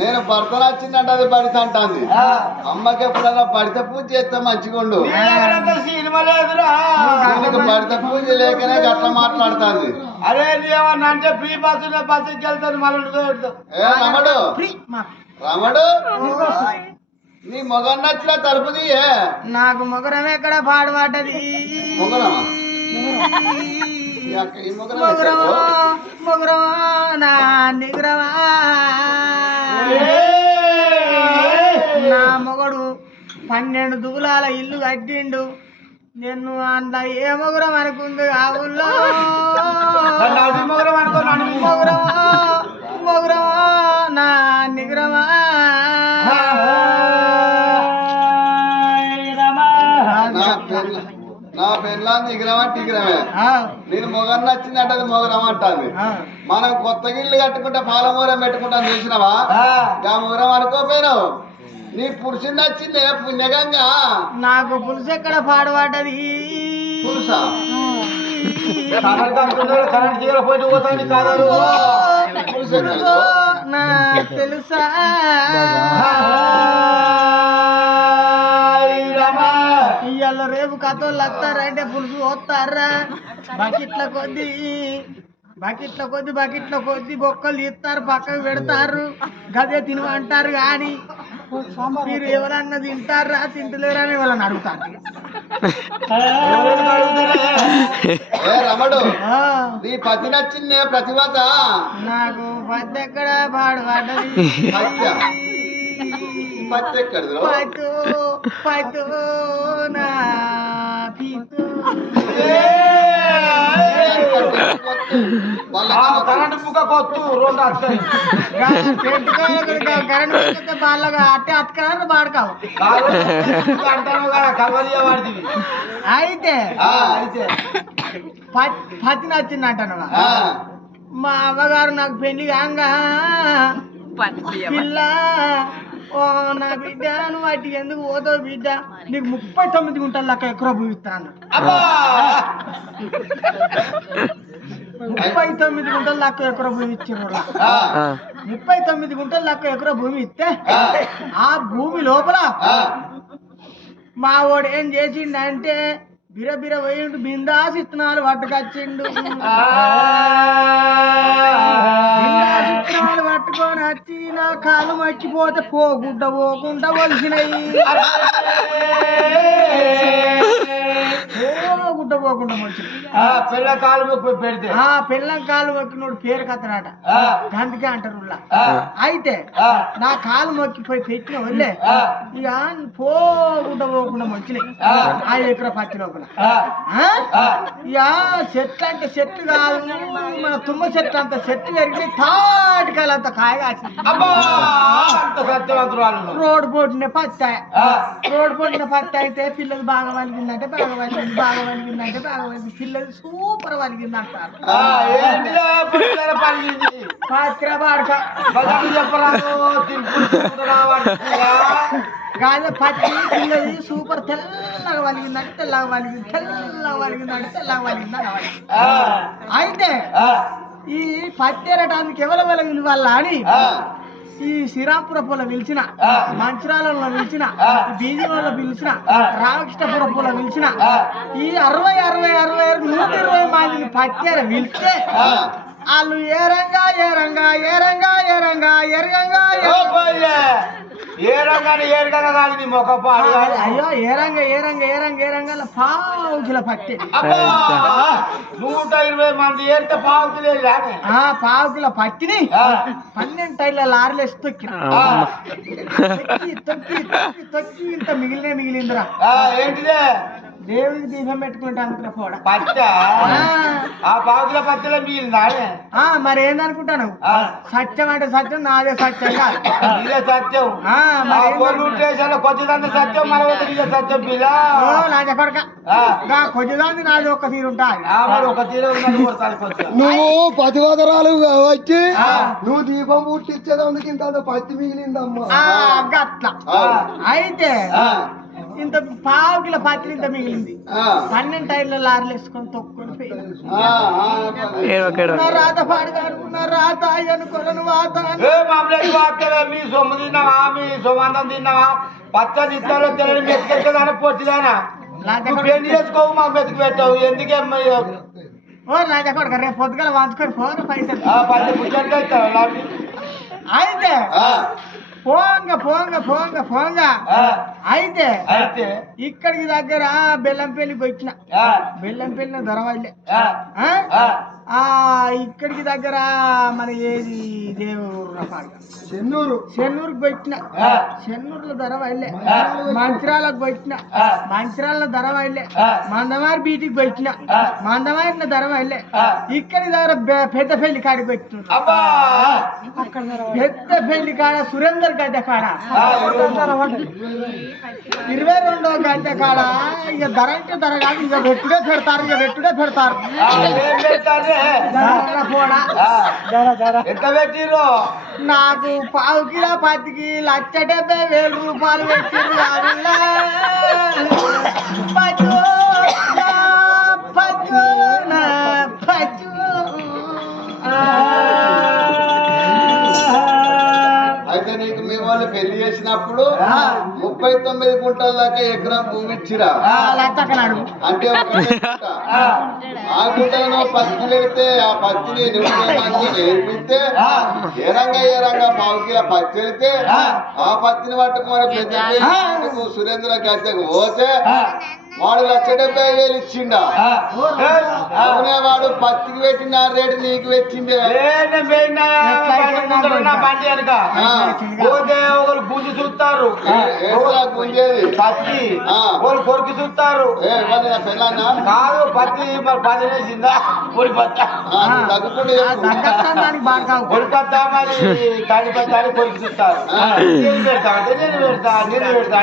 నేను భర్త నచ్చిందంటే అది పడితే అంటాంది. అమ్మకి ఎప్పుడన్నా పడితే పూజ చేస్తే మంచిగుండు. పడితే పూజ లేకనే గట్లా మాట్లాడుతుంది. అరే ఏమన్నా అంటే ఫ్రీ బస్సుకి వెళ్తాను మళ్ళీ రమడు రమడు నీ మొగం నచ్చిన తలుపుది. నాకు మొగరం ఎక్కడ పాడుపడ్డది. మొగరమా నా నిగ్రమా నా మొగడు 12 దుగులాల ఇల్లు కట్టిండు. నేను అంత ఏ మొగరం అనుకుంది ఆ ఊళ్ళో. మొగరమా నా నిగ్రమా నా పెళ్ళా నిగ్రమా టిగ్రమే. నేను మొగం నచ్చిందంటే అది మొగరం అంటుంది. మనం కొత్త గిల్లు కట్టుకుంటే పాలమూరం పెట్టుకుంటాం చూసినావా? ఆ మూరం అనుకోపోయినావు. నీ పురుషుని నచ్చిందే పుణ్యగంగా. నాకు పులుసు ఎక్కడ పాడుపడ్డది. పురుషా నా తెలుసా ఇవాళ రేపు కథలు వస్తారంటే పులుసు వస్తారా? బకెట్ల కొద్ది బొక్కలు తీస్తారు, పక్కకు పెడతారు, గదే తినమంటారు. కానీ మీరు ఎవరన్నా తింటారా తింటలేరని వాళ్ళని అడుగుతారు. రమడు నీ పతి నచ్చిందే ప్రతిభత. నాకు పత్తి ఎక్కడ పాడుపడ్డది. పత్తి ఎక్కడ పైతో నా పీతో కరెంట్ బుక్క కొత్తు 2 వస్తాయి. కరెంట్ పోతే బాగా అట్టే అతకరాలు బాడకావు. అయితే పత్తి నచ్చింది అంటాను. మా అవ్వగారు నాకు పెళ్లి కాంగా పిల్ల ఓ నా బిడ్డ నువ్వు వాటికి ఎందుకు పోతావు బిడ్డ, నీకు 39 గుంటల లెక్క ఎకరా భూమిస్తాను. 39 గుంటల లెక్క ఎకరా భూమి ఇచ్చారు. 39 గుంటల లెక్క ఎకరా భూమి ఇస్తే ఆ భూమి లోపల మా వాడు ఏం చేసిండంటే బిరబిర పోయిండు, బిందాసి ఇత్తనాలు పట్టుకొచ్చిండు. విత్తనాలు పట్టుకొని వచ్చి నా కాలు మర్చిపోతే పోకుండా వలిసినాయి. పోకుండా పిల్ల కాలు పెడితే పిల్లం కాలు మొక్కినోడు పేరు కత్తడాట, అందుకే అంటారు. అయితే నా కాలు మొక్కిపోయి పెట్టిన వాళ్ళే ఇక పోకుండా మొచ్చినాయి ఆ ఎకరా పత్తి లోపల. ఇక చెట్లు అంటే చెట్లు కాదు, మన తుమ్మ చెట్లు అంత చెట్లు పెరిగి తాటికాయలు అంత కాయ కాసింది. రోడ్డు పోటీనే పత్తి అయితే పిల్లలు బాగా వలిగిందంటే బాగా వలిగింది పిల్లలు సూపర్ వలిగింది అంటారు. కాదు పత్తి పిల్లది సూపర్ తెల్లగా వలిగిందంటే తెల్లగా వలిగిందని. అయితే ఈ పత్తి ఎరటానికి ఎవరి విలువ అని ఈ శ్రీరాంపురపులో పిలిచిన, మంచిరాలలో పిలిచిన, బీజంలో పిలిచిన, రామకృష్ణపురపులో పిలిచిన ఈ 120 మందిని పత్తేర పిలిస్తే వాళ్ళు ఏరంగా ఏ రంగాన్ని ఏరుగా కాదు నీ మొక్క అయ్యో ఏరంగా పావుకిల పత్తి 120 మంది ఏరితే పావుకిల పత్తిని 12 టైర్ల లారీలు వేసి తొక్కి ఇంత మిగిలిందిరా. ఏంటిదే దేవుడికి దీపం పెట్టుకుంటా అనుకున్నా కూడా ఆ పావుకిల పత్తిలో మిగిలిందా? మరి ఏందనుకుంటాను, సత్యం అంటే సత్యం, నాదే సత్యం కాదు, ఇదే సత్యం. కొద్దిదాన్ని సత్యం మన సత్యం పిల్ల కొడక కొద్దిదాన్ని నాది ఒక్క తీరు ఉంటాయి. మరి ఒక తీరు నువ్వు పతివదరాలు వచ్చి నువ్వు దీపం పుట్టించేదానికి ఇంత పత్తి మిగిలిందమ్మా. అట్లా అయితే ఇంత పావు కిలో పత్తి ఇంత మిగిలింది ఆ, 12 టైర్ల లారీలు వేసుకొని తొక్కుని పోయినా. ఆ, ఆ, నా రాత పాడుగా అనుకున్నా రాత అనుకోను వాత ఏ మామూలు వార్తలే, మీ సొమ్ము తిన్నావా, మీ సొమ్మందం తిన్నావా? పచ్చని ఇస్తాలో తెలియని మెతుకెళ్తుందని పొట్టిదానా నువ్వు పెళ్లి చేసుకోవు, మాకు మెతుకు పెట్టావు ఎందుకేమ్మా? ఓ రాజా కొడుకు రేపు పొద్దుగల వాంచుకొని పోను పైసలు 10 పుచ్చడికి అవుతావు లాంటి. అయితే ఆ, పోంగ పోంగ పోంగ పోంగ అయితే అయితే ఇక్కడికి దగ్గర బెల్లంపల్లికి వచ్చిన ఆ, బెల్లంపల్లి ధరవాళ్ళే ఆ, ఆ? ఆ, ఆ ఇక్కడికి దగ్గర మన ఏది దేవుడు చెన్నూరు చెన్నూరుకి వచ్చిన చెన్నూరులో ధర వెళ్ళే ఆ. మంచిరాలకు వచ్చిన ఆ. మంచిరాల ధర వెళ్ళే ఆ. మందమారి బీటికి వచ్చిన ఆ. మందమారిన ధర వెళ్ళే ఆ. ఇక్కడి దగ్గర పెద్ద పెళ్లి కాడికి వచ్చిన అబ్బా పెద్ద పెళ్లి కాడ సురేందర్ గడ్డ కాడ ఆ, 22వ గడ్డ కాడ ఇక ధర అంటే ధర కాదు ఇక వెట్టుడే పెడతారు ఇక వెట్టుడే పెడతారు ఏం పెడతారే? ధర పోడా ఆ, ఎంత పెట్టిర్రు? నాకు పావు కిలో పత్తికి 1,70,000 రూపాయలు పెట్టింది కాదులా. పచ్చు, నా పచ్చు, నా పచ్చు. అయితే నీకు మీ వాళ్ళు పెళ్లి చేసినప్పుడు 39 గుంటల దాకా ఎకరం భూమి ఇచ్చిరా ఆ, లచ్చక్కనాడు. అంటే ఒక గుంట. ఆ గుంటలను పత్తి పెడితే ఆ పత్తిని నేర్పిస్తే ఏ రంగా పావు కిలో పత్తి వెళితే ఆ పత్తిని పట్టుకొని పెద్ద పెళ్లి సురేంద్ర గద్దెకు పోతే వాడు 1,70,000 ఇచ్చిండా అవునే వాడు పత్తికి పెట్టిన రేటు నీకు పెట్టిందే బండి వెనక పోతే ఒకరు గుంజి చూస్తారు, ఏడులా గుంజేది పత్తి ఆ. ఒకరు కొరికి చూస్తారు. ఏ ఇవ్వండి నా పెళ్ళాన్నా కాదు పత్తి మరి పది వేసిందా పొడి పత్త తగ్గుతుండే ఆ దగ్గరదానికి బాగా కావు. పొడి పత్త మరి తడి పత్త అని కొరికి చూస్తారు. నేను పెడతా అంటే నేను పెడతా